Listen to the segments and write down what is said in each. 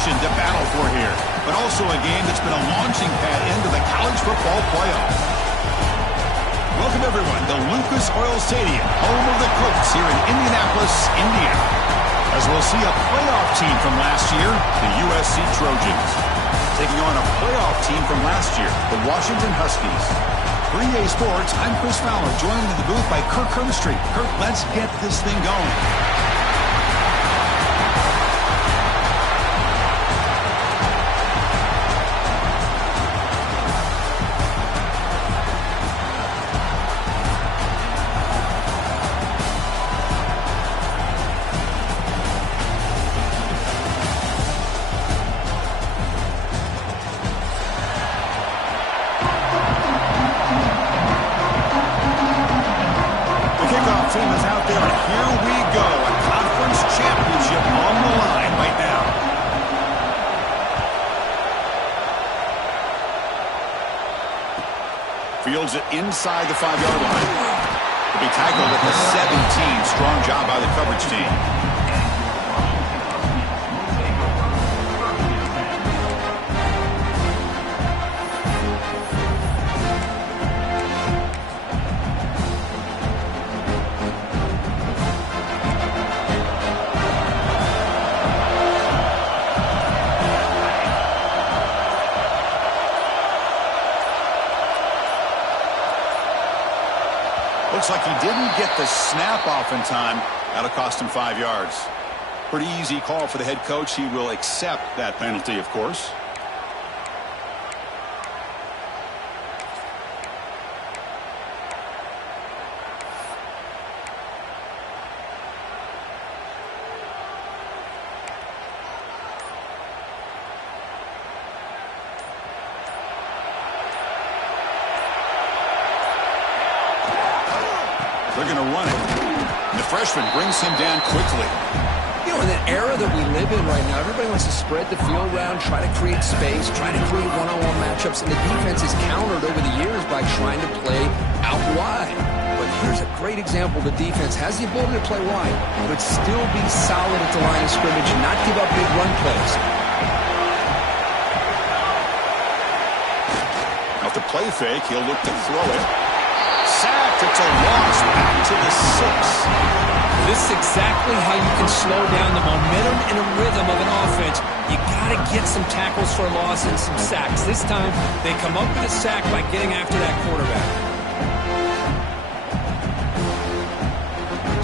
competition to battle for here, but also a game that's been a launching pad into the college football playoff. Welcome, everyone, to Lucas Oil Stadium, home of the Colts here in Indianapolis, Indiana. As we'll see a playoff team from last year, the USC Trojans, taking on a playoff team from last year, the Washington Huskies. For EA Sports, I'm Chris Fowler, joined in the booth by Kirk Herbstreit. Kirk, let's get this thing going. Team is out there, and here we go. A conference championship on the line right now. Fields it inside the 5-yard line. He'll be tackled at the 17. Strong job by the coverage team. Looks like he didn't get the snap off in time. That'll cost him 5 yards. Pretty easy call for the head coach. He will accept that penalty, of course. They're going to run it. And the freshman brings him down quickly. You know, in that era that we live in right now, everybody wants to spread the field around, try to create space, try to create one-on-one matchups, and the defense is countered over the years by trying to play out wide. But here's a great example. The defense has the ability to play wide, but still be solid at the line of scrimmage and not give up big run plays. Off the play fake, he'll look to throw it. Sacked. It's a loss back to the 6. This is exactly how you can slow down the momentum and a rhythm of an offense. You got to get some tackles for a loss and some sacks. This time, they come up with a sack by getting after that quarterback.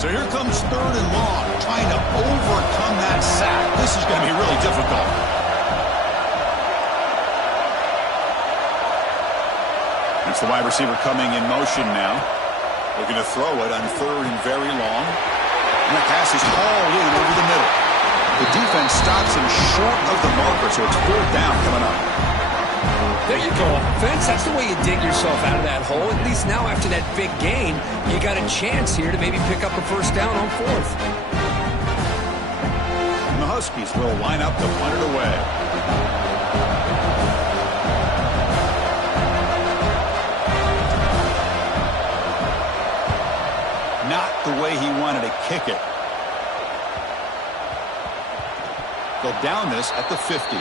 So here comes 3rd and long, trying to overcome that sack. This is going to be really difficult. It's the wide receiver coming in motion now. Looking to throw it on 3rd and very long. And the pass is hauled in over the middle. The defense stops him short of the marker, so it's 4th down coming up. There you go, offense. That's the way you dig yourself out of that hole. At least now after that big gain, you got a chance here to maybe pick up a 1st down on 4th. And the Huskies will line up to punt it away. Not the way he wanted to kick it. They'll down this at the 50.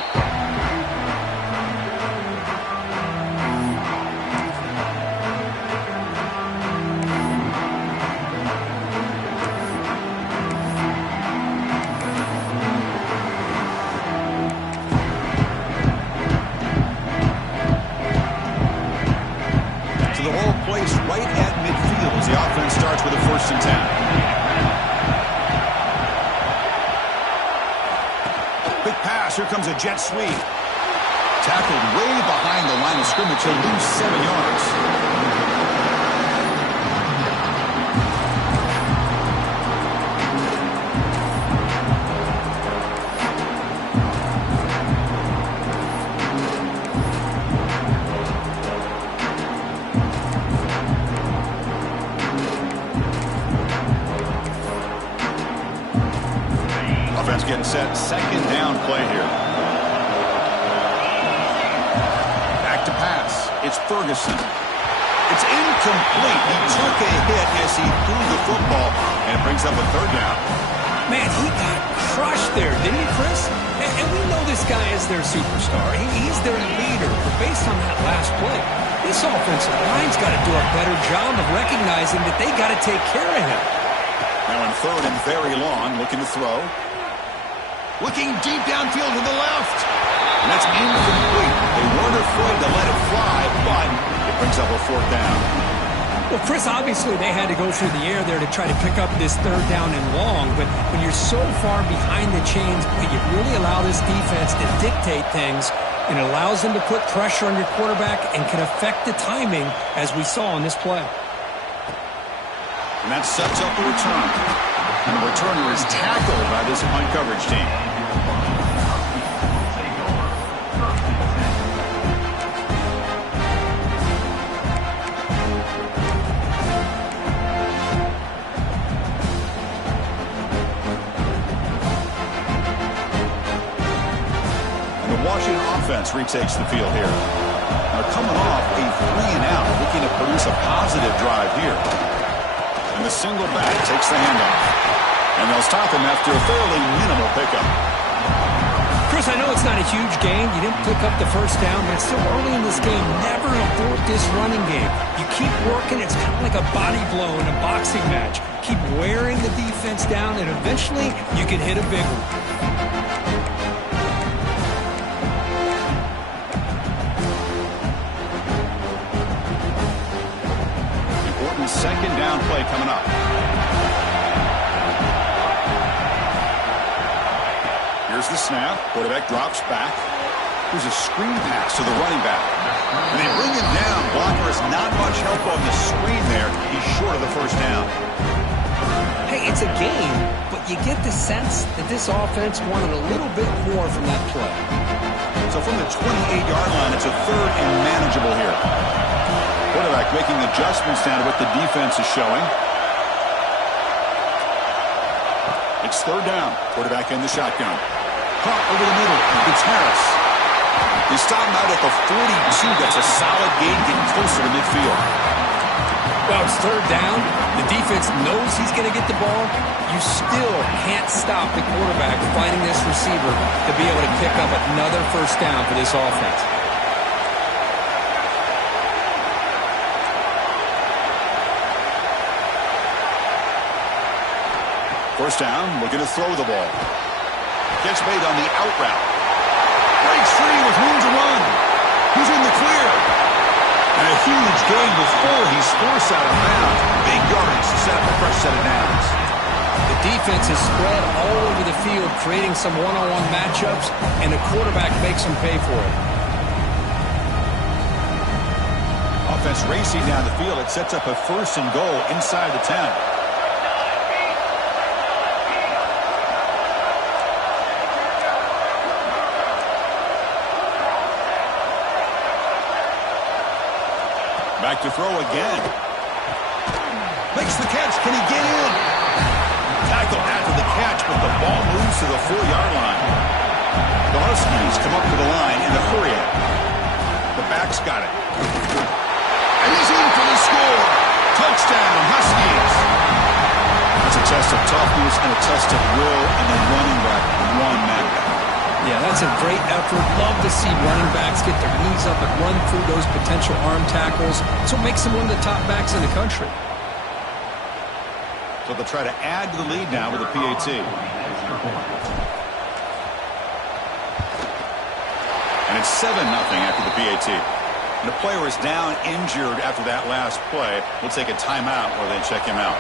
So the ball placed right at midfield as the offense starts with a 1st and 10. Quick pass. Here comes a jet sweep. Tackled way behind the line of scrimmage. He'll lose 7 yards. Offense getting set. 2nd down play here. Back to pass. It's Ferguson. It's incomplete. He took a hit as he threw the football, and it brings up a 3rd down. Man, he got crushed there, didn't he, Chris? And we know this guy is their superstar. He's their leader. But based on that last play, this offensive line's got to do a better job of recognizing that they got to take care of him. Now on 3rd and very long, looking to throw. Looking deep downfield to the left. And that's incomplete. They weren't afraid to let it fly, but it brings up a 4th down. Well, Chris, obviously they had to go through the air there to try to pick up this 3rd down and long, but when you're so far behind the chains, you really allow this defense to dictate things, and it allows them to put pressure on your quarterback and can affect the timing, as we saw on this play. And that sets up the return. And the returner is tackled by this punt coverage team. Washington offense retakes the field here. They're coming off a 3-and-out, looking to produce a positive drive here. And the single back takes the handoff. And they'll stop him after a fairly minimal pickup. Chris, I know it's not a huge gain. You didn't pick up the 1st down, but it's still early in this game. Never abort this running game. You keep working. It's kind of like a body blow in a boxing match. Keep wearing the defense down, and eventually you can hit a big one. Second down play coming up. Here's the snap. Quarterback drops back. Here's a screen pass to the running back. And they bring him down. Blocker has not much help on the screen there. He's short of the 1st down. Hey, it's a game, but you get the sense that this offense wanted a little bit more from that play. So from the 28-yard line, it's a 3rd and manageable here. Quarterback making adjustments down to what the defense is showing. It's 3rd down. Quarterback in the shotgun. Caught over the middle. It's Harris. They stop him out at the 42. That's a solid gain, getting closer to midfield. Well, it's 3rd down. The defense knows he's going to get the ball. You still can't stop the quarterback finding this receiver to be able to pick up another 1st down for this offense. 1st down, looking to throw the ball. Gets made on the out route. Breaks free with room to run. He's in the clear. And a huge gain before he's forced out of bounds. Big yardage to set up a fresh set of downs. The defense is spread all over the field, creating some one-on-one matchups, and the quarterback makes them pay for it. Offense racing down the field. It sets up a 1st and goal inside the 10. Back to throw again. Makes the catch. Can he get in? Tackle after the catch, but the ball moves to the 4-yard line. The Huskies come up to the line in a hurry up. The back's got it. And he's in for the score. Touchdown, Huskies. That's a test of toughness and a test of will, and the running back won that. Yeah, that's a great effort. Love to see running backs get their knees up and run through those potential arm tackles. That's what makes them one of the top backs in the country. So they'll try to add to the lead now with a PAT. And it's 7-0 after the PAT. And the player is down injured after that last play. We'll take a timeout while they check him out.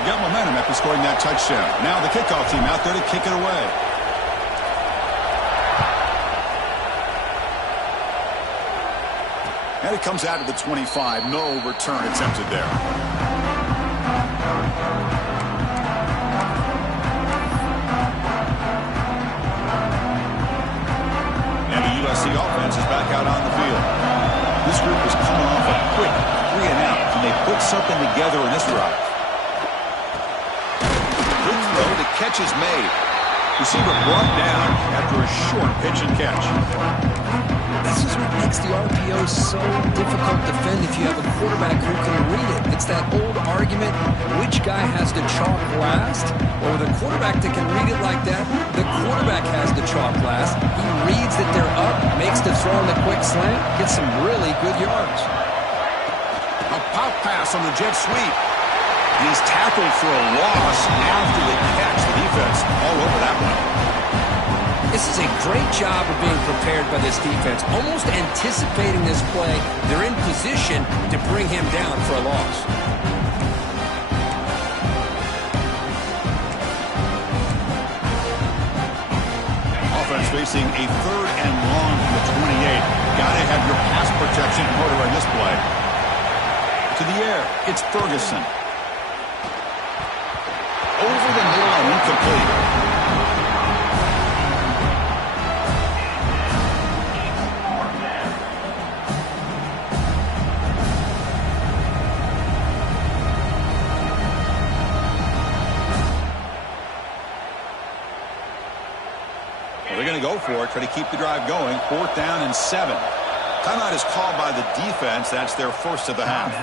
You got momentum after scoring that touchdown. Now the kickoff team out there to kick it away. And it comes out of the 25. No return attempted there. And the USC offense is back out on the field. This group is coming off a quick 3-and-out. Can they put something together in this drive? Good throw. The catch is made. Receiver brought down after a short pitch and catch. This is what makes the RPO so difficult to defend if you have a quarterback who can read it. It's that old argument, which guy has the chalk last? Well, with a quarterback that can read it like that, the quarterback has the chalk last. He throwing the quick slant, gets some really good yards. A pop pass on the jet sweep. He's tackled for a loss after the catch. The defense all over that one. This is a great job of being prepared by this defense, almost anticipating this play. They're in position to bring him down for a loss. Offense facing a 3rd and long from the 28. Gotta have your pass protection in order on this play. To the air, it's Ferguson. Over the middle and incomplete. Well, they're going to go for it, try to keep the drive going. 4th down and 7. Timeout is called by the defense. That's their first of the half.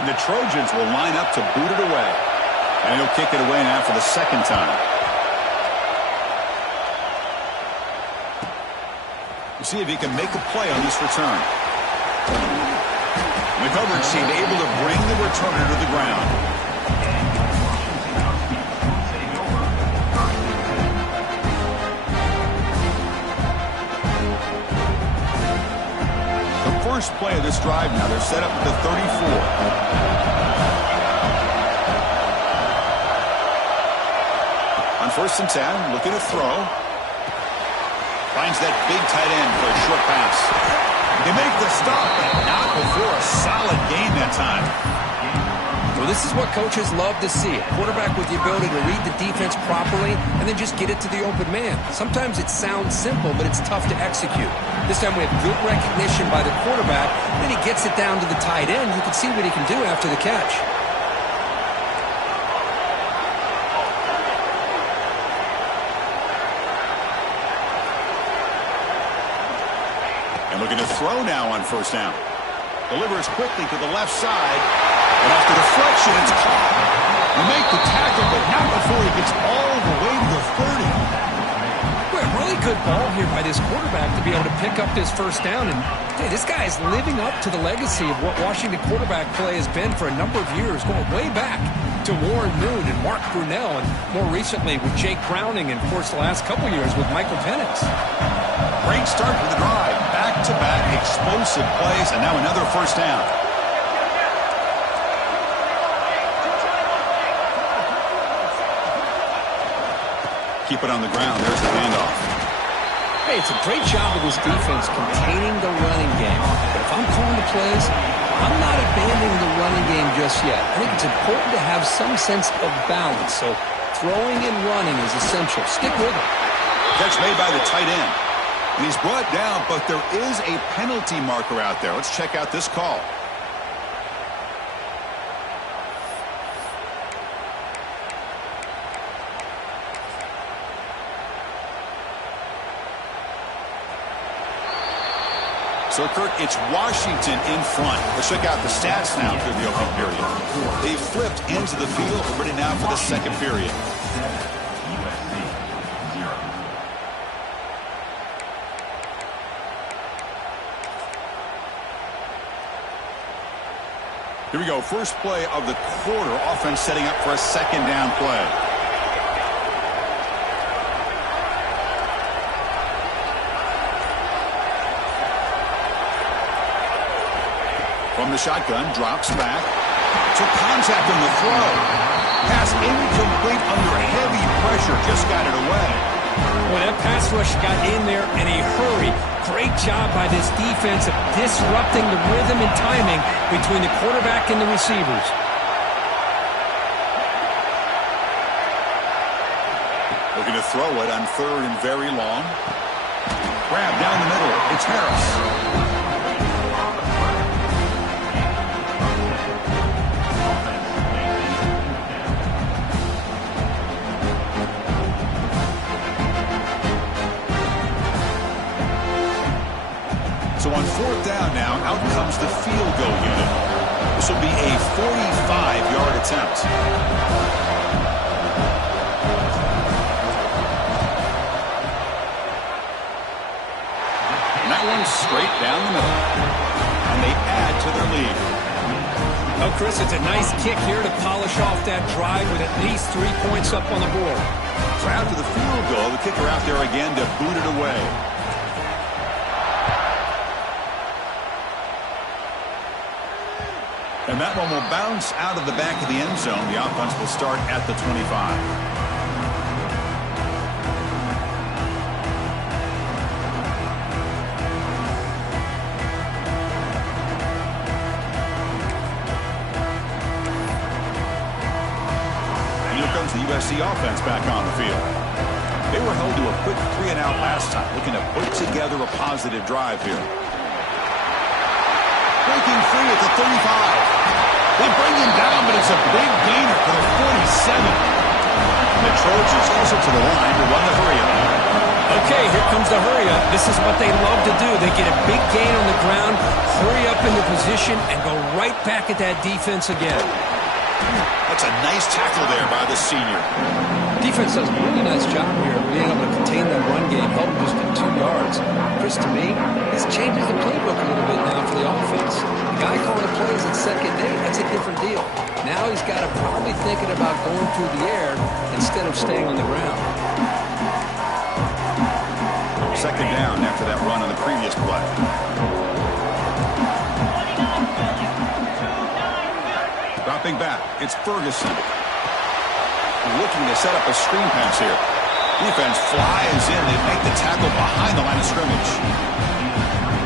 And the Trojans will line up to boot it away. And he'll kick it away now for the 2nd time. We'll see if he can make a play on this return. The coverage team able to bring the returner to the ground. The first play of this drive now, they're set up at the 34. On 1st and 10, looking to throw. Finds that big tight end for a short pass. They make the stop, but not before a solid gain that time. Well, this is what coaches love to see. A quarterback with the ability to read the defense properly and then just get it to the open man. Sometimes it sounds simple, but it's tough to execute. This time we have good recognition by the quarterback. Then he gets it down to the tight end. You can see what he can do after the catch. And looking to throw now on 1st down. Delivers quickly to the left side. And off the deflection, it's caught. Will make the tackle, but not before he gets all the way to the 30. Well, really good ball here by this quarterback to be able to pick up this 1st down. And hey, this guy is living up to the legacy of what Washington quarterback play has been for a number of years, going way back to Warren Moon and Mark Brunell, and more recently with Jake Browning, and of course the last couple years with Michael Penix. Great start to the drive. Back-to-back explosive plays, and now another 1st down. Keep it on the ground. There's the handoff. Hey, it's a great job of this defense containing the running game. But if I'm calling the plays, I'm not abandoning the running game just yet. I think it's important to have some sense of balance. So throwing and running is essential. Stick with it. Catch made by the tight end. And he's brought down, but there is a penalty marker out there. Let's check out this call. So, Kurt, it's Washington in front. Let's check out the stats now through the opening period. They flipped into the field, ready now for the 2nd period. Here we go. First play of the quarter. Offense setting up for a 2nd down play. From the shotgun, drops back. Took contact on the throw. Pass incomplete under heavy pressure. Just got it away. Well, that pass rush got in there in a hurry. Great job by this defense of disrupting the rhythm and timing between the quarterback and the receivers. Looking to throw it on 3rd and very long. Grab down the middle. It's Harris. So on 4th down now, out comes the field goal unit. This will be a 45-yard attempt. And that one's straight down the middle. And they add to their lead. Oh, Chris, it's a nice kick here to polish off that drive with at least 3 points up on the board. So after the field goal, the kicker out there again to boot it away. And that one will bounce out of the back of the end zone. The offense will start at the 25. The USC offense back on the field. They were held to a quick 3-and-out last time, looking to put together a positive drive here. Breaking free at the 35. They bring him down, but it's a big gainer for the 47. And the Trojans also to the line to run the hurry-up. Okay, here comes the hurry-up. This is what they love to do. They get a big gain on the ground, hurry up into position, and go right back at that defense again. That's a nice tackle there by the senior. Defense does a really nice job here being able to contain that run game, held him just at 2 yards. Chris, to me, this changes the playbook a little bit now for the offense. The guy calling the plays at second day, that's a different deal. Now he's got to probably thinking about going through the air instead of staying on the ground. Second down after that run on the previous play. Dropping back, it's Ferguson. Looking to set up a screen pass here. Defense flies in. They make the tackle behind the line of scrimmage.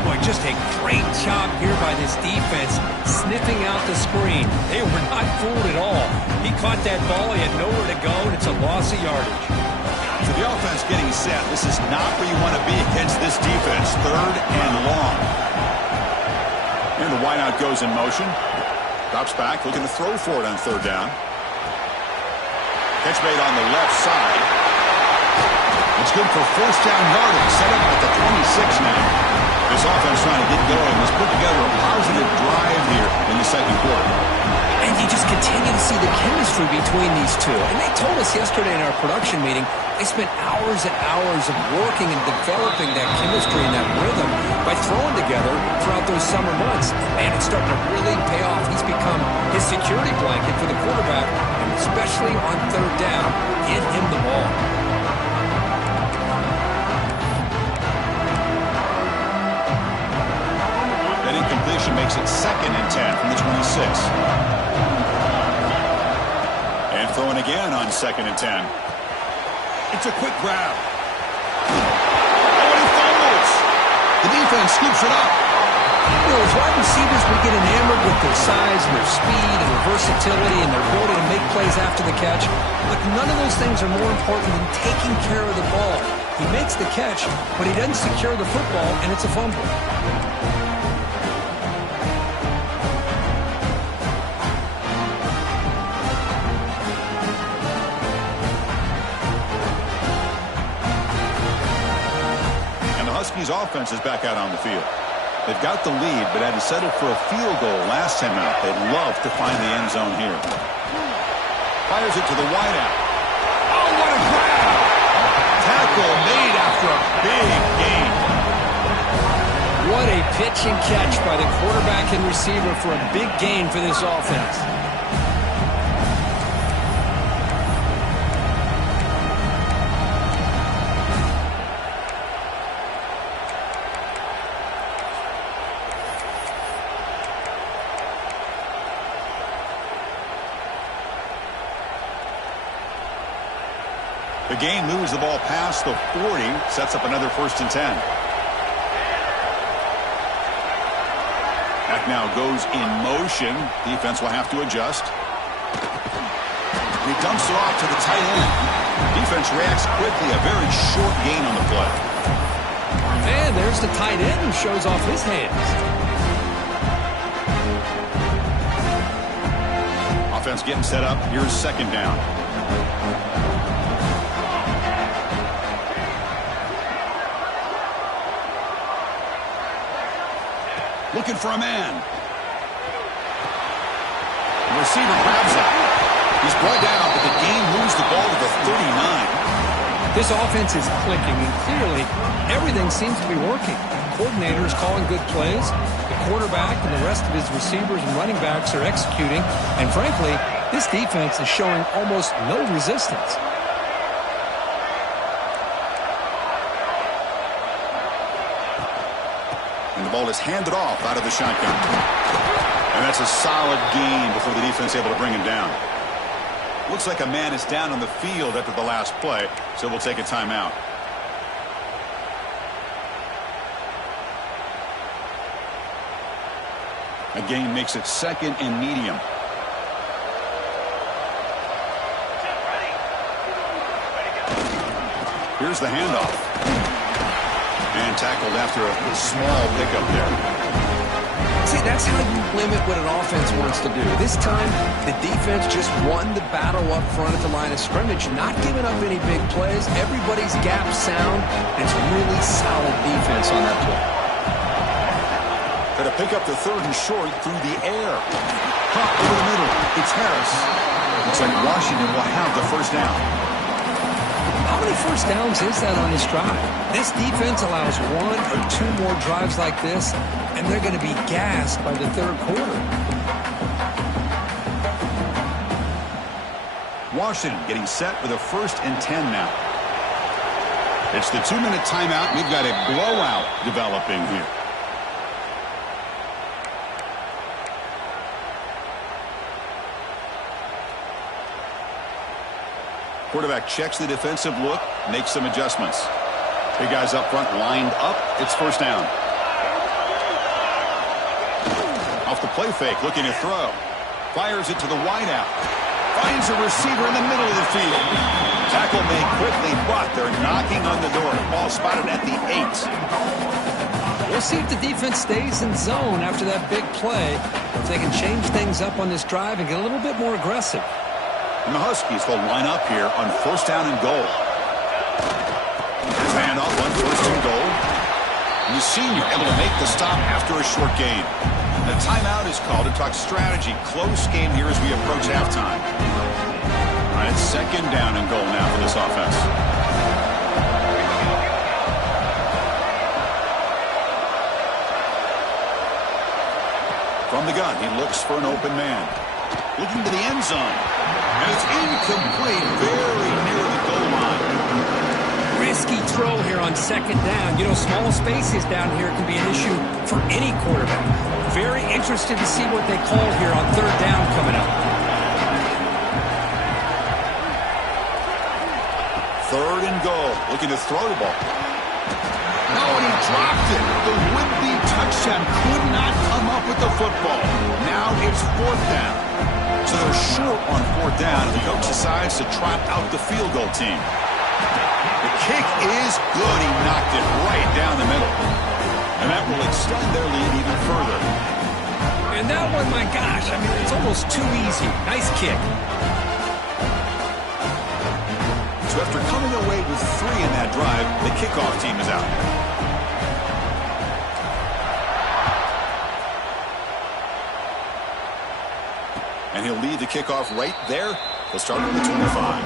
Boy, just a great job here by this defense, sniffing out the screen. They were not fooled at all. He caught that ball. He had nowhere to go, and it's a loss of yardage. So the offense getting set. This is not where you want to be against this defense. 3rd and long. And the wideout goes in motion. Drops back, looking to throw for it on 3rd down. Catch made on the left side. It's good for 1st down yardage. Set up at the 26 now. This offense trying to get going has put together a positive drive here in the 2nd quarter. And you just continue to see the chemistry between these two. And they told us yesterday in our production meeting, they spent hours and hours of working and developing that chemistry and that rhythm by throwing together throughout those summer months. Man, it's starting to really pay off. He's become his security blanket for the quarterback, and especially on 3rd down, get him the ball. That incompletion makes it 2nd and 10 from the 26. And throwing again on 2nd and 10. It's a quick grab. Oh, and he fumbles. The defense scoops it up. You know, as wide receivers, we get enamored with their size and their speed and their versatility and their ability to make plays after the catch. But none of those things are more important than taking care of the ball. He makes the catch, but he doesn't secure the football, and it's a fumble. Huskies offense is back out on the field. They've got the lead, but had to settle for a field goal last time out. They'd love to find the end zone here. Fires it to the wideout. Oh, what a grab! Tackle made after a big gain. What a pitch and catch by the quarterback and receiver for a big gain for this offense. The game moves the ball past the 40, sets up another 1st and 10. Back now goes in motion. Defense will have to adjust. He dumps it off to the tight end. Defense reacts quickly. A very short gain on the play. And there's the tight end who shows off his hands. Offense getting set up. Here's 2nd down. Looking for a man. receiver grabs it. He's brought down, but the game moves the ball to the 39. This offense is clicking, and clearly everything seems to be working. Coordinators calling good plays. The quarterback and the rest of his receivers and running backs are executing. And frankly, this defense is showing almost no resistance. And the ball is handed off out of the shotgun. And that's a solid gain before the defense is able to bring him down. Looks like a man is down on the field after the last play, so we'll take a timeout. A gain makes it 2nd and medium. Here's the handoff. And tackled after a small pickup there. See, that's how you limit what an offense wants to do. This time, the defense just won the battle up front at the line of scrimmage, not giving up any big plays. Everybody's gap sound. It's really solid defense on that play. Got to pick up the 3rd and short through the air. Caught over the middle. It's Harris. Looks like Washington will have the first down. How many first downs is that on this drive? This defense allows 1 or 2 more drives like this, and they're going to be gassed by the 3rd quarter. Washington getting set with a 1st and 10 now. It's the 2-minute timeout. We've got a blowout developing here. Quarterback checks the defensive look, makes some adjustments. Big guys up front lined up. It's first down. Off the play fake, looking to throw. Fires it to the wideout. Finds a receiver in the middle of the field. Tackle made quickly, but they're knocking on the door. Ball spotted at the 8. We'll see if the defense stays in zone after that big play, or if they can change things up on this drive and get a little bit more aggressive. And the Huskies will line up here on 1st down and goal. Here's the handoff on 1st and goal. And the senior able to make the stop after a short gain. The timeout is called to talk strategy. Close game here as we approach halftime. All right, it's 2nd down and goal now for this offense. From the gun, he looks for an open man. Looking to the end zone. And it's incomplete, very near the goal line. Risky throw here on 2nd down. You know, small spaces down here can be an issue for any quarterback. Very interested to see what they call here on 3rd down coming up. 3rd and goal. Looking to throw the ball. No, and he dropped it. The would-be touchdown could not come up with the football. Now it's 4th down. So they're short on 4th down, and the coach decides to trot out the field goal team. The kick is good. He knocked it right down the middle. And that will extend their lead even further. And that one, my gosh, I mean, it's almost too easy. Nice kick. So after coming away with 3 in that drive, the kickoff team is out. And he'll lead the kickoff right there. He'll start at the 25.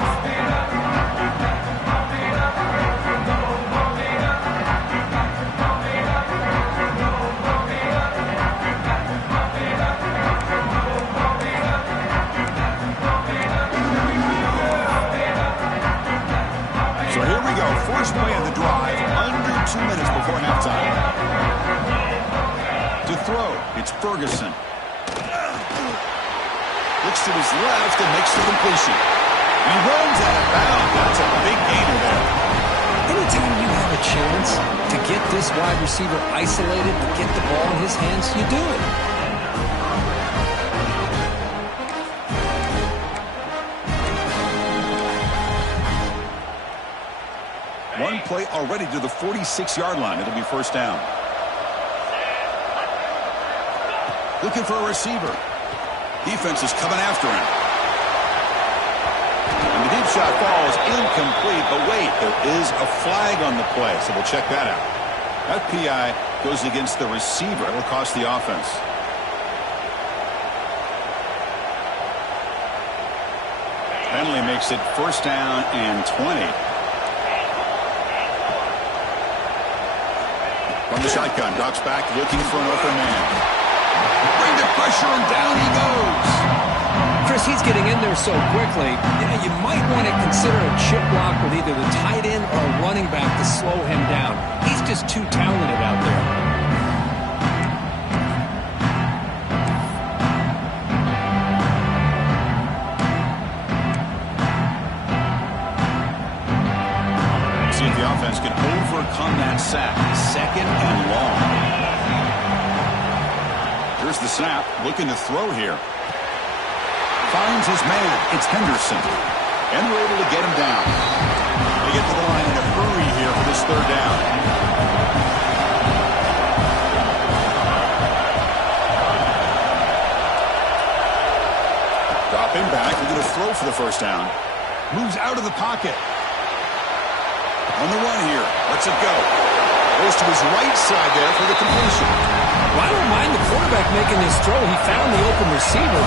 So here we go. First play of the drive, under 2 minutes before halftime. To throw, it's Ferguson. Looks to his left and makes the completion. And he runs out of bounds. That's a big gainer there. Anytime you have a chance to get this wide receiver isolated and get the ball in his hands, you do it. One play already to the 46-yard line. It'll be first down. Looking for a receiver. Defense is coming after him. And the deep shot falls incomplete. But wait, there is a flag on the play, so we'll check that out. That PI goes against the receiver. It will cost the offense. Penalty makes it first down and 20. From the shotgun, drops back, looking for an open man. Bring the pressure, and down he goes. Chris, he's getting in there so quickly. You might want to consider a chip block with either the tight end or a running back to slow him down. He's just too talented out there. See if the offense can overcome that sack. Second and long. Here's the snap, looking to throw here. Finds his man. It's Henderson. And we're able to get him down. They get to the line in a hurry here for this third down. Dropping back. We're going to throw for the first down. Moves out of the pocket. On the run here. Lets it go. Goes to his right side there for the completion. Well, I don't mind the quarterback making this throw. He found the open receiver.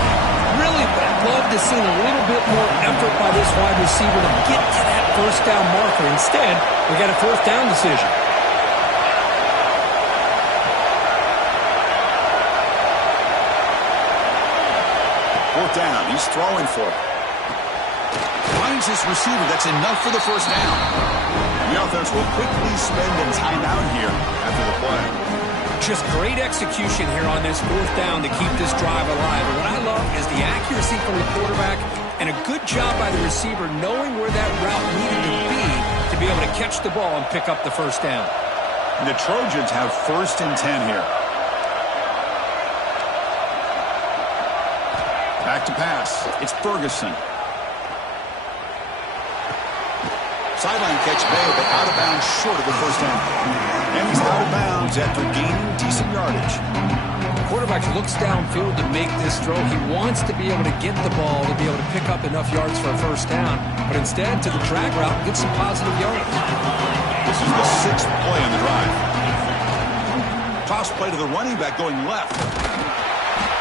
Really love to see a little bit more effort by this wide receiver to get to that first down marker. Instead, we got a fourth down decision. Fourth down. He's throwing for it. Finds his receiver. That's enough for the first down. The offense will quickly spend a timeout here after the play. Just great execution here on this fourth down to keep this drive alive. And what I love is the accuracy from the quarterback and a good job by the receiver knowing where that route needed to be able to catch the ball and pick up the first down. And the Trojans have first and 10 here. Back to pass. It's Ferguson. Sideline catch made, but out of bounds short of the first down. And he's out of bounds after gaining decent yardage. The quarterback looks downfield to make this throw. He wants to be able to get the ball to be able to pick up enough yards for a first down, but instead to the drag route, get some positive yards. This is the sixth play on the drive. Toss play to the running back going left.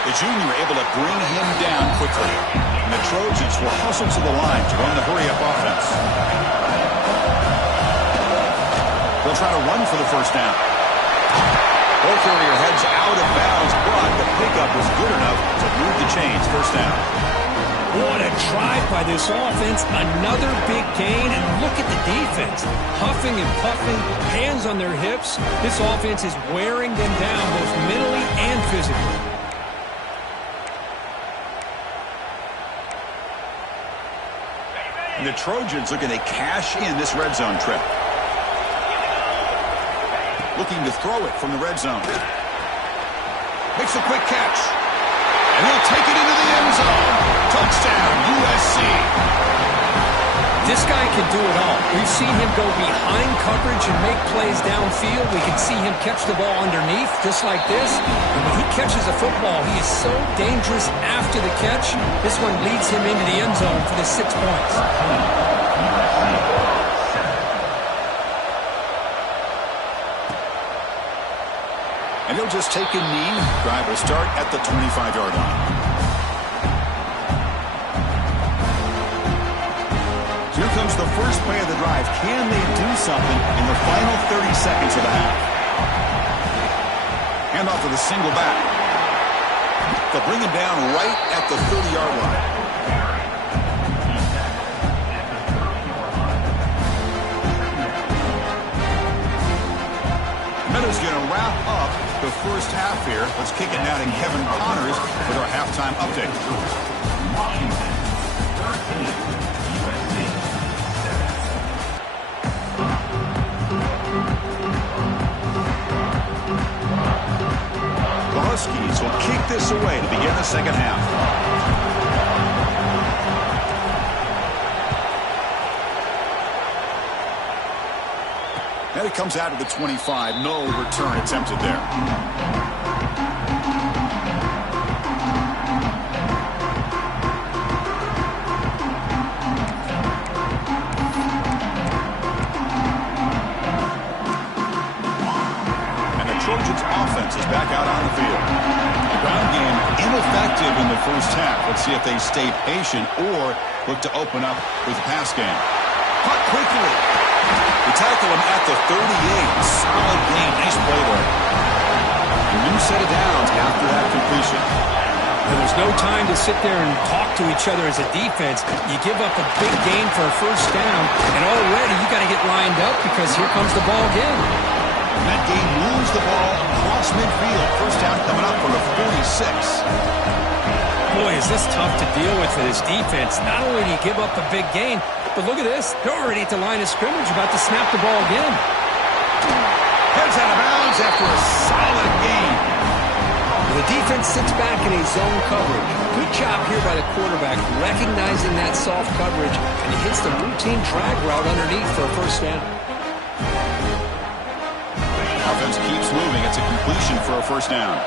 The junior able to bring him down quickly. And the Trojans will hustle to the line to run the hurry-up offense. They'll try to run for the first down. Ball carrier heads out of bounds, but the pickup was good enough to move the chains. First down. What a drive by this offense. Another big gain, and look at the defense. Huffing and puffing, hands on their hips. This offense is wearing them down both mentally and physically. And the Trojans looking to cash in this red zone trip. Looking to throw it from the red zone. Makes a quick catch. And he'll take it into the end zone. Touchdown, USC. This guy can do it all. We've seen him go behind coverage and make plays downfield. We can see him catch the ball underneath, just like this. And when he catches a football, he is so dangerous after the catch. This one leads him into the end zone for the 6 points. And he'll just take a knee. Drive will start at the 25-yard line. So here comes the first play of the drive. Can they do something in the final 30 seconds of the half? Hand off to the single back. They'll bring him down right at the 30-yard line. Meadows going to wrap up the first half here. Let's kick it now to Kevin Connors with our halftime update. The Huskies will kick this away to begin the second half. And it comes out of the 25. No return attempted there. And the Trojans offense is back out on the field. The ground game ineffective in the first half. Let's see if they stay patient or look to open up with the pass game. Caught quickly. They tackle him at the 38. Solid gain. Nice play there. A new set of downs after that completion. And there's no time to sit there and talk to each other as a defense. You give up a big gain for a first down, and already you got to get lined up because here comes the ball again. And that game moves the ball across midfield. First down coming up for the 46. Boy, is this tough to deal with for this defense. Not only do you give up a big gain, but look at this. They're already at the line of scrimmage, about to snap the ball again. Heads out of bounds after a solid gain. The defense sits back in a zone coverage. Good job here by the quarterback, recognizing that soft coverage, and he hits the routine drag route underneath for a first down. Offense keeps moving. It's a completion for a first down.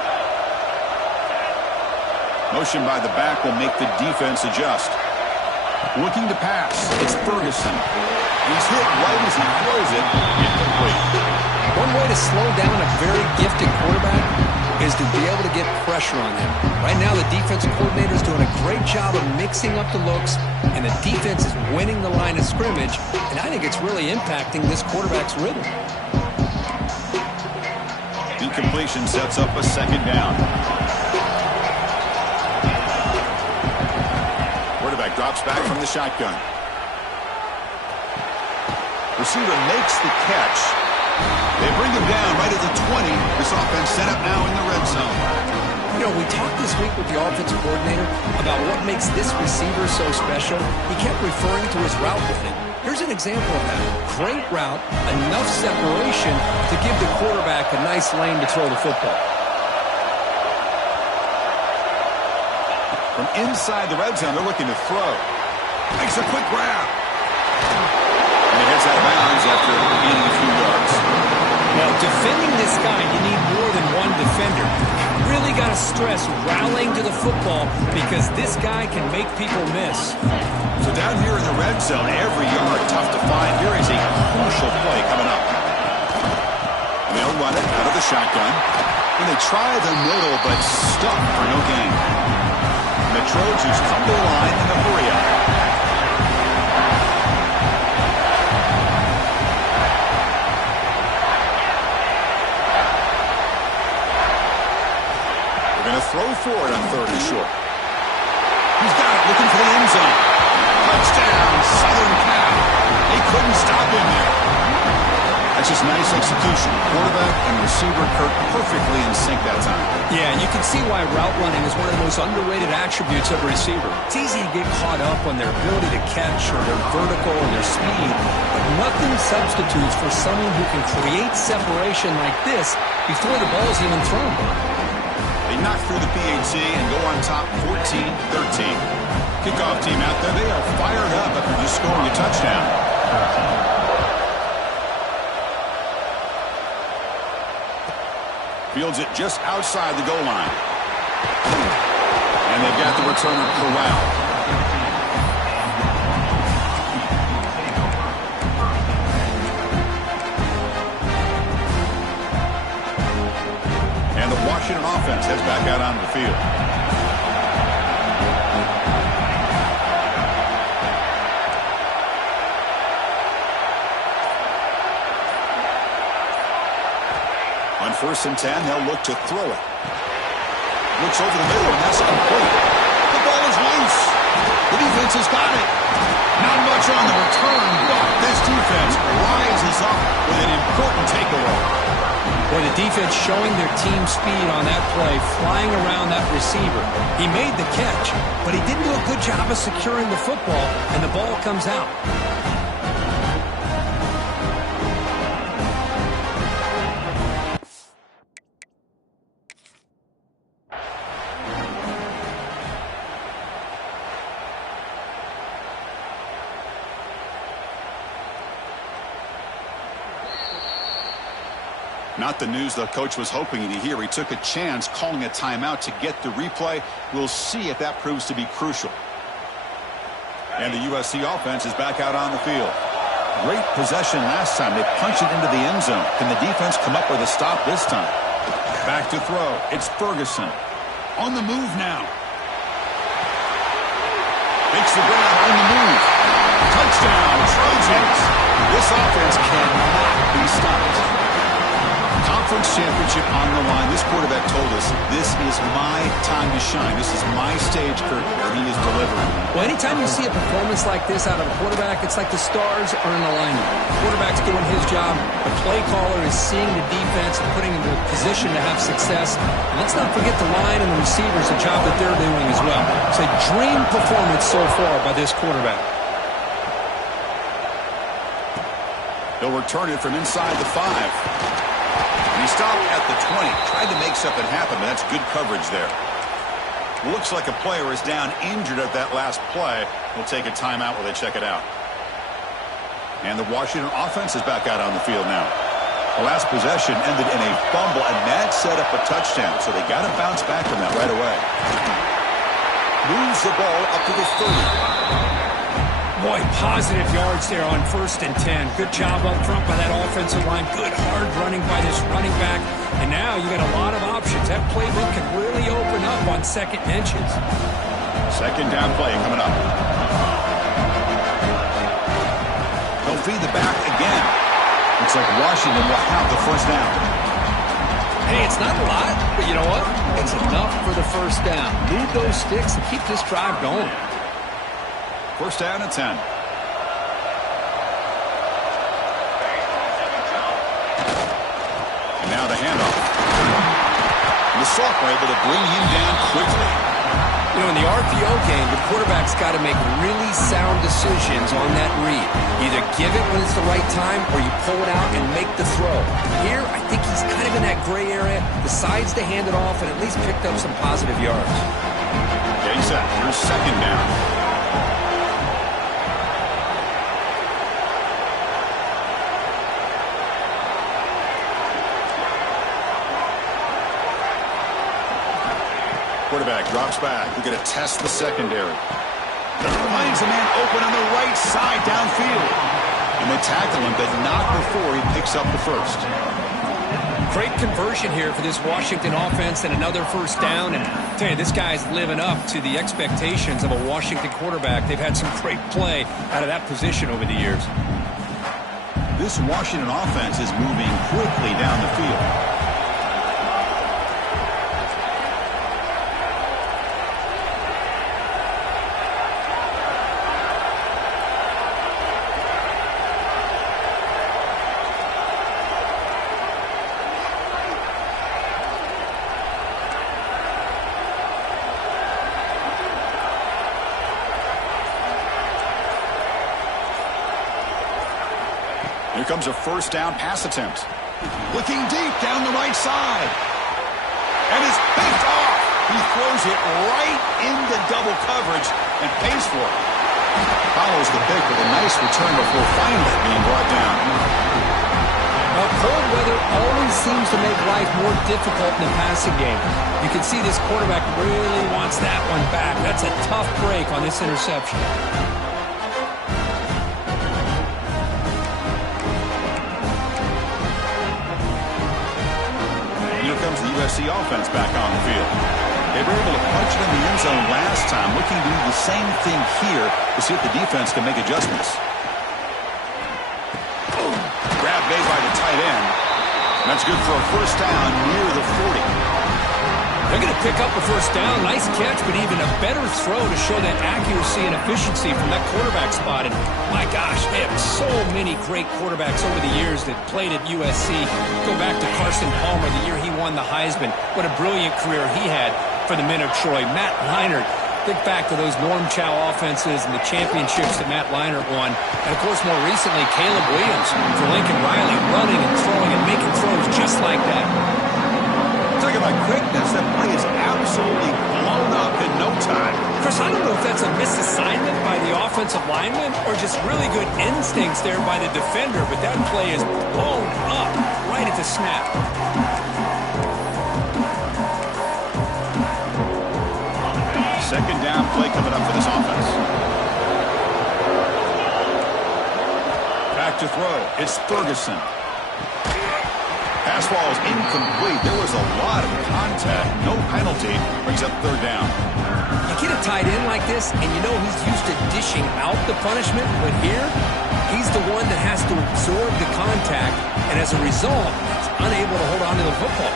Motion by the back will make the defense adjust. Looking to pass. It's Ferguson. He's hit right as he throws it. Incomplete. One way to slow down a very gifted quarterback is to be able to get pressure on him. Right now, the defensive coordinator is doing a great job of mixing up the looks, and the defense is winning the line of scrimmage, and I think it's really impacting this quarterback's rhythm. Incompletion sets up a second down. Quarterback drops back from the shotgun. Receiver makes the catch. They bring him down right at the 20. This offense set up now in the red zone. You know, we talked this week with the offensive coordinator about what makes this receiver so special. He kept referring to his route running. Here's an example of that. Great route, enough separation to give the quarterback a nice lane to throw the football. From inside the red zone, they're looking to throw. Makes a quick grab. And he hits out of bounds after gaining a few yards. Well, defending this guy, you need more than one defender. You really got to stress rallying to the football because this guy can make people miss. So down here in the red zone, every yard tough to find. Here is a crucial play coming up. And they'll run it out of the shotgun. And they try the middle, but stuck for no gain. And the Trojans come to the line in a hurry up. Going to throw forward on third and short. He's got it, looking for the end zone. Touchdown, Southern Cal. They couldn't stop him there. That's just nice execution. Quarterback and receiver Kirk perfectly in sync that time. Yeah, you can see why route running is one of the most underrated attributes of a receiver. It's easy to get caught up on their ability to catch or their vertical or their speed, but nothing substitutes for someone who can create separation like this before the ball is even thrown. They knock through the PAT and go on top 14-13. Kickoff team out there. They are fired up after just scoring a touchdown. Fields it just outside the goal line. And they've got the returner corralled. And the Washington offense heads back out onto the field. On 1st and 10, they'll look to throw it. Looks over the middle, and that's complete. The ball is loose. The defense has got it. Not much on the return, but this defense rises up with an important takeaway. Boy, the defense showing their team speed on that play, flying around that receiver. He made the catch, but he didn't do a good job of securing the football, and the ball comes out. Not the news the coach was hoping to hear. He took a chance calling a timeout to get the replay. We'll see if that proves to be crucial. And the USC offense is back out on the field. Great possession last time. They punched it into the end zone. Can the defense come up with a stop this time? Back to throw. It's Ferguson. On the move now. 6. This offense cannot be stopped. Conference championship on the line. This quarterback told us, this is my time to shine. This is my stage, Kurt, where he is delivering. Well, anytime you see a performance like this out of a quarterback, it's like the stars are in alignment. The quarterback's doing his job. The play caller is seeing the defense and putting them in a position to have success. And let's not forget the line and the receivers, the job that they're doing as well. It's a dream performance so far by this quarterback. He'll return it from inside the 5. And he stopped at the 20. Tried to make something happen, but that's good coverage there. Looks like a player is down injured at that last play. We'll take a timeout while they check it out. And the Washington offense is back out on the field now. The last possession ended in a fumble, and that set up a touchdown. So they got to bounce back from that right away. Moves the ball up to the 30. Boy, positive yards there on 1st and 10. Good job up front by that offensive line. Good hard running by this running back. And now you got a lot of options. That playbook can really open up on second and inches. Second down play coming up. They'll feed the back again. Looks like Washington will have the first down. Hey, it's not a lot, but you know what? It's enough for the first down. Move those sticks and keep this drive going. First down and 10. And now the handoff. And the sophomore able to bring him down quickly. You know, in the RPO game, the quarterback's got to make really sound decisions on that read. Either give it when it's the right time or you pull it out and make the throw. Here, I think he's kind of in that gray area, decides to hand it off and at least picked up some positive yards. Getting set. Here's second down. Quarterback drops back. We're going to test the secondary. Finds a man open on the right side downfield. And they tackle him, but not before he picks up the first. Great conversion here for this Washington offense and another first down. And I tell you, this guy's living up to the expectations of a Washington quarterback. They've had some great play out of that position over the years. This Washington offense is moving quickly down the field. Here comes a first down pass attempt. Looking deep down the right side. And it's picked off. He throws it right into double coverage and pays for it. Follows the pick with a nice return before finally being brought down. Well, cold weather always seems to make life more difficult in the passing game. You can see this quarterback really wants that one back. That's a tough break on this interception. Here comes the USC offense back on the field. They were able to punch it in the end zone last time, looking to do the same thing here to see if the defense can make adjustments. Grab made by the tight end. And that's good for a first down near the 40. They're going to pick up a first down. Nice catch, but even a better throw to show that accuracy and efficiency from that quarterback spot. And my gosh, they have so many great quarterbacks over the years that played at USC. Go back to Carson Palmer, the year he won the Heisman. What a brilliant career he had for the men of Troy. Matt Leinart, think back to those Norm Chow offenses and the championships that Matt Leinart won. And, of course, more recently, Caleb Williams for Lincoln Riley, running and throwing and making throws just like that. Talking about quickness, that play is absolutely blown up in no time. Chris, I don't know if that's a misassignment by the offensive lineman or just really good instincts there by the defender, but that play is blown up right at the snap. Second down play coming up for this offense. Back to throw. It's Ferguson. Pass ball is incomplete. There was a lot of contact. No penalty. Brings up third down. You get a tight end like this, and you know he's used to dishing out the punishment, but here, He's the one that has to absorb the contact, and as a result, he's unable to hold on to the football.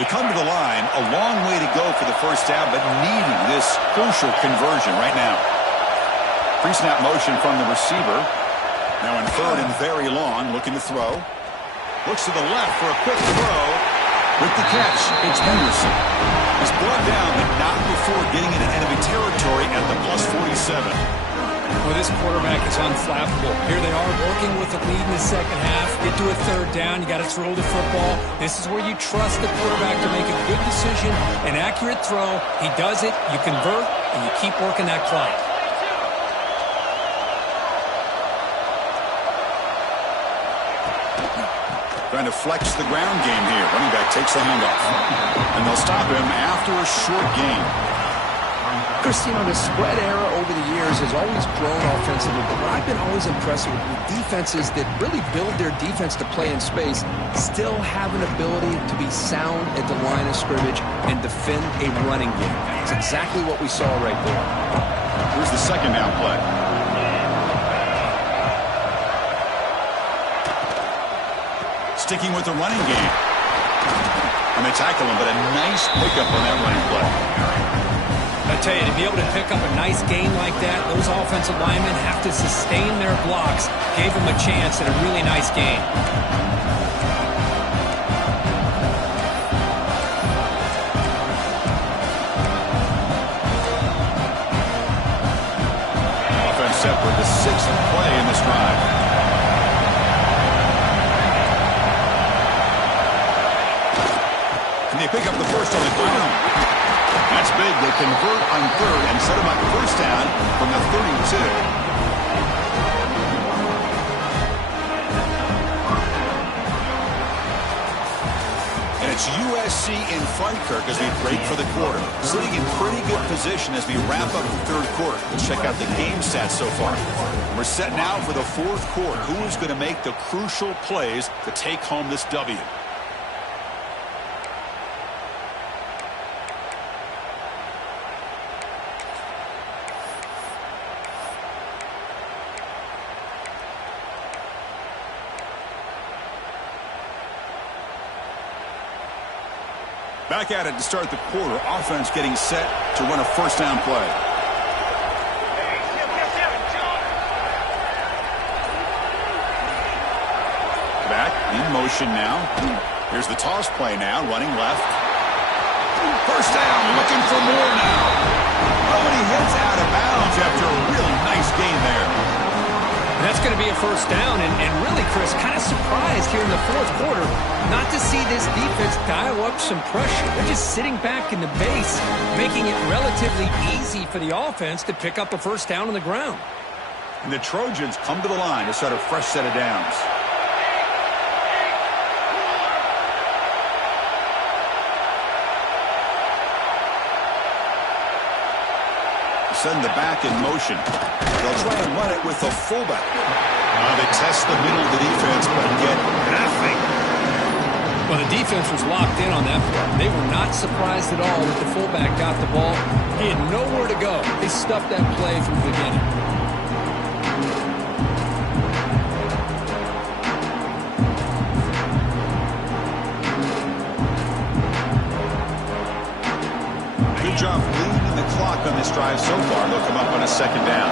We come to the line, a long way to go for the first down, but needing this crucial conversion right now. Pre-snap motion from the receiver. Now in third and very long, looking to throw. Looks to the left for a quick throw. With the catch, it's Henderson. He's brought down, but not before getting into enemy territory at the +47. Well, this quarterback is unflappable. Here they are working with the lead in the second half. Get to a third down. You got to throw the football. This is where you trust the quarterback to make a good decision, an accurate throw. He does it, you convert, and you keep working that clock. Trying to flex the ground game here. Running back takes the handoff. And they'll stop him after a short gain. Christine, the spread era over the years has always grown offensively, but what I've been always impressed with defenses that really build their defense to play in space still have an ability to be sound at the line of scrimmage and defend a running game. That's exactly what we saw right there. Here's the second down play. Sticking with the running game. And they tackle him, but a nice pickup on that running play. I tell you, to be able to pick up a nice game like that, those offensive linemen have to sustain their blocks. Gave them a chance at a really nice game. Offense set for the sixth play in this drive. And they pick up the first on the ground. That's big. They convert on third and set him up first down from the 32. And it's USC in front, Kirk, as we break for the quarter. Sitting in pretty good position as we wrap up the third quarter. Let's check out the game stats so far. We're set now for the fourth quarter. Who is going to make the crucial plays to take home this W? Back at it to start the quarter. Offense getting set to run a first down play. Back in motion now. Here's the toss play now. Running left. First down. Looking for more now. Oh, and he heads out of bounds after a really nice gain there. And that's going to be a first down, and really, Chris, kind of surprised here in the fourth quarter not to see this defense dial up some pressure. They're just sitting back in the base, making it relatively easy for the offense to pick up a first down on the ground. And the Trojans come to the line to start a fresh set of downs. Send the back in motion. They'll try and run it with the fullback. Now they test the middle of the defense, but get nothing. Well, the defense was locked in on that play. They were not surprised at all that the fullback got the ball. He had nowhere to go. They stuffed that play from the beginning. Good job leading the clock on this drive so far. They'll come up on a second down.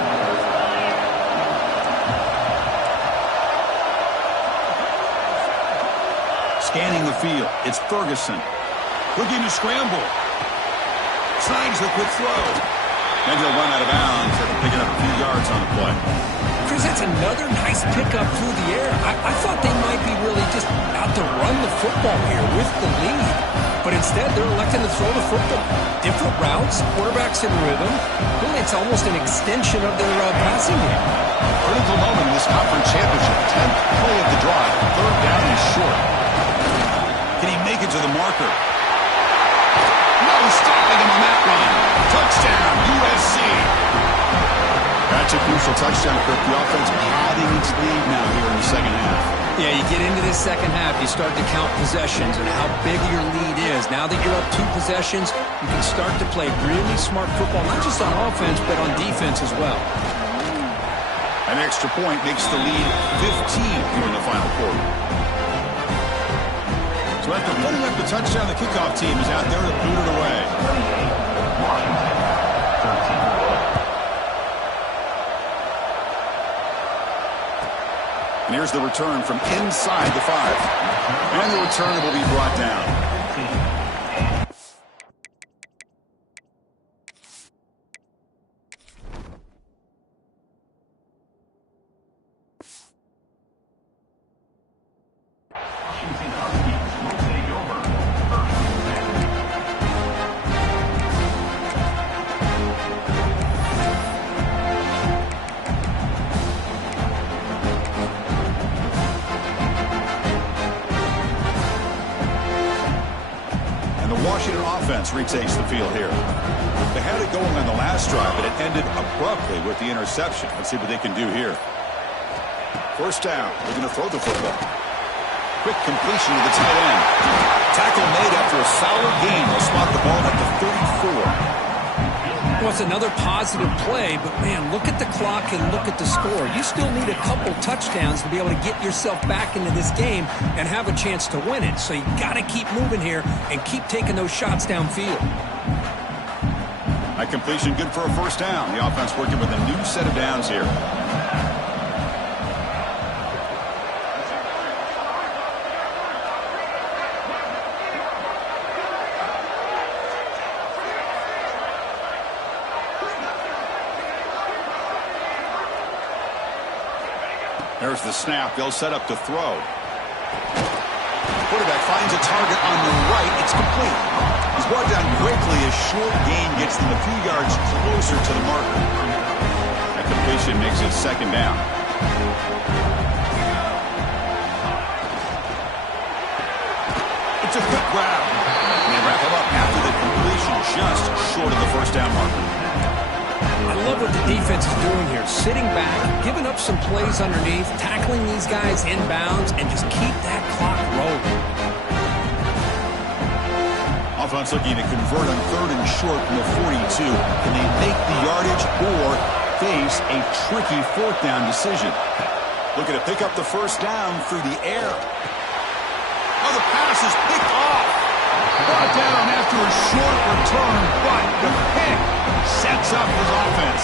Scanning the field. It's Ferguson. Looking to scramble. Snags the quick throw. And he'll run out of bounds after picking up a few yards on the play. Chris, that's another nice pickup through the air. I thought they might be really just out to run the football here with the lead. But instead, they're electing to throw the football. Different routes, quarterbacks in rhythm. Really, it's almost an extension of their passing game. Critical moment in this conference championship. 10th play of the drive. Third down and short. Can he make it to the marker? No stopping him on that run. Touchdown, USC. That That's a crucial touchdown, Kirk. The offense padding its lead now here in the second half. Yeah, you get into this second half, you start to count possessions and how big your lead is. Now that you're up 2 possessions, you can start to play really smart football, not just on offense, but on defense as well. An extra point makes the lead 15 here in the final quarter. So after putting up the touchdown, the kickoff team is out there to boot it away. And here's the return from inside the 5. And the return will be brought down. Washington offense retakes the field here. They had it going on the last drive, but it ended abruptly with the interception. Let's see what they can do here. First down. They're going to throw the football. Quick completion to the tight end. Tackle made after a solid gain. They'll spot the ball at the 34. Well, it's another positive play, but, man, look at the clock and look at the score. You still need a couple touchdowns to be able to get yourself back into this game and have a chance to win it. So you got to keep moving here and keep taking those shots downfield. That completion good for a first down. The offense working with a new set of downs here. There's the snap. They'll set up to throw. Quarterback finds a target on the right. It's complete. He's brought down quickly. A short gain gets them a few yards closer to the marker. That completion makes it second down. It's a quick grab. And they wrap him up after the completion just short of the first down marker. I love what the defense is doing here. Sitting back, giving up some plays underneath, tackling these guys inbounds, and just keep that clock rolling. Offense looking to convert on 3rd and short from the 42. Can they make the yardage or face a tricky 4th down decision? Looking to pick up the first down through the air. Oh, the pass is picked off. Brought down after a short return, but the pick sets up his offense.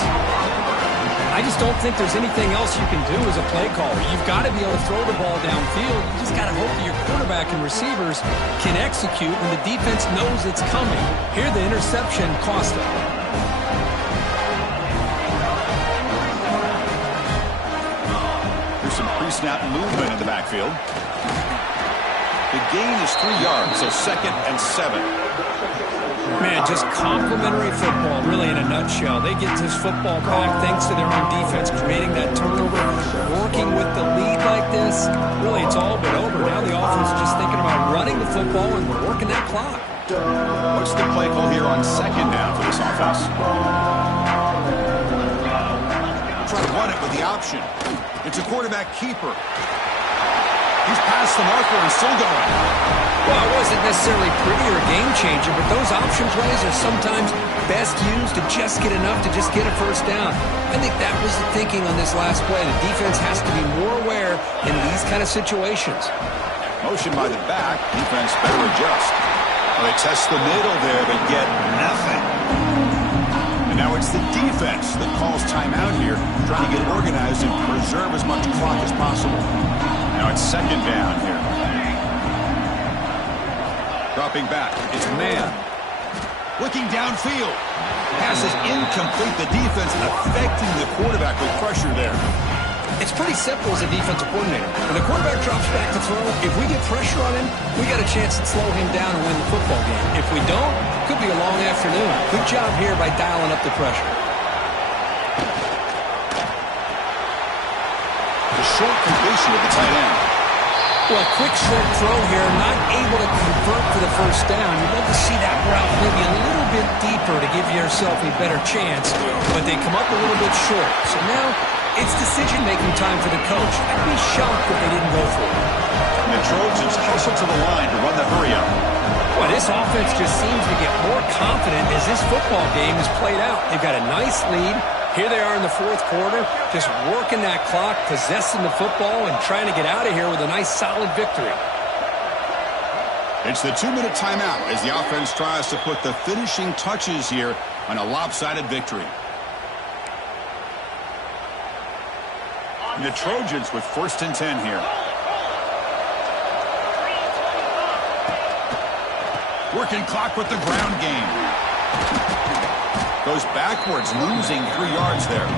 I just don't think there's anything else you can do as a play caller. You've got to be able to throw the ball downfield. You just got to hope that your quarterback and receivers can execute when the defense knows it's coming. Here, the interception cost them. There's some pre-snap movement in the backfield. The gain is 3 yards, so 2nd and 7. Man, just complimentary football, really, in a nutshell. They get this football back thanks to their own defense, creating that turnover, working with the lead like this. Really, it's all but over. Now the offense is just thinking about running the football and working that clock. What's the play call here on 2nd down for this offense? Try to run it with the option. It's a quarterback keeper. He's past the marker and still going. Well, it wasn't necessarily pretty or a game changer, but those option plays are sometimes best used to just get enough to just get a first down. I think that was the thinking on this last play. The defense has to be more aware in these kind of situations. Motion by the back. Defense better adjust. Well, they test the middle there, but get nothing. And now it's the defense that calls timeout here, trying to get organized and preserve as much clock as possible. Now it's 2nd down here. Dropping back. It's man. Looking downfield. Pass is incomplete. The defense affecting the quarterback with pressure there. It's pretty simple as a defensive coordinator. When the quarterback drops back to throw, if we get pressure on him, we got a chance to slow him down and win the football game. If we don't, it could be a long afternoon. Good job here by dialing up the pressure. The short completion of the tight end. Well, a quick short throw here, not able to convert for the first down. You'd love to see that route maybe a little bit deeper to give yourself a better chance, but they come up a little bit short. So now it's decision-making time for the coach. I'd be shocked if they didn't go for it. And the Trojans hustle to the line to run the hurry-up. Well, this offense just seems to get more confident as this football game is played out. They've got a nice lead. Here they are in the fourth quarter, just working that clock, possessing the football, and trying to get out of here with a nice, solid victory. It's the 2-minute timeout as the offense tries to put the finishing touches here on a lopsided victory. And the Trojans with 1st and 10 here. Working clock with the ground game. Goes backwards, losing 3 yards there.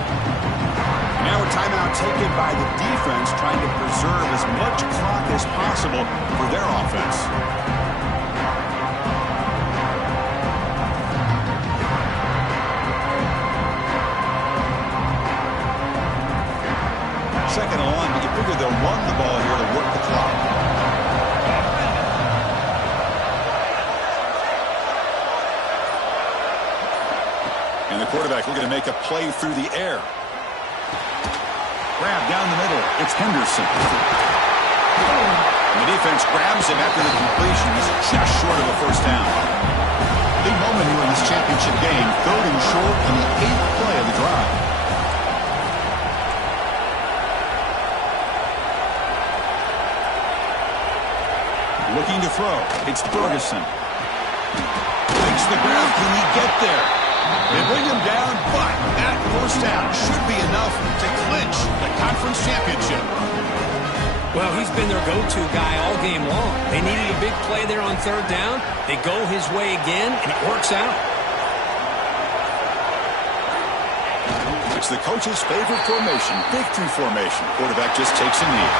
Now a timeout taken by the defense, trying to preserve as much clock as possible for their offense. Second and 1, but you figure they'll run the ball here to work the clock. And the quarterback looking to make a play through the air. Grab down the middle. It's Henderson. And the defense grabs him after the completion. He's just short of a first down. Big moment here in this championship game. 3rd and short on the 8th play of the drive. Looking to throw. It's Ferguson. Makes the grab. Can he get there? They bring him down, but that first down should be enough to clinch the conference championship. Well, he's been their go-to guy all game long. They needed a big play there on 3rd down. They go his way again, and it works out. It's the coach's favorite formation, victory formation. Quarterback just takes a knee.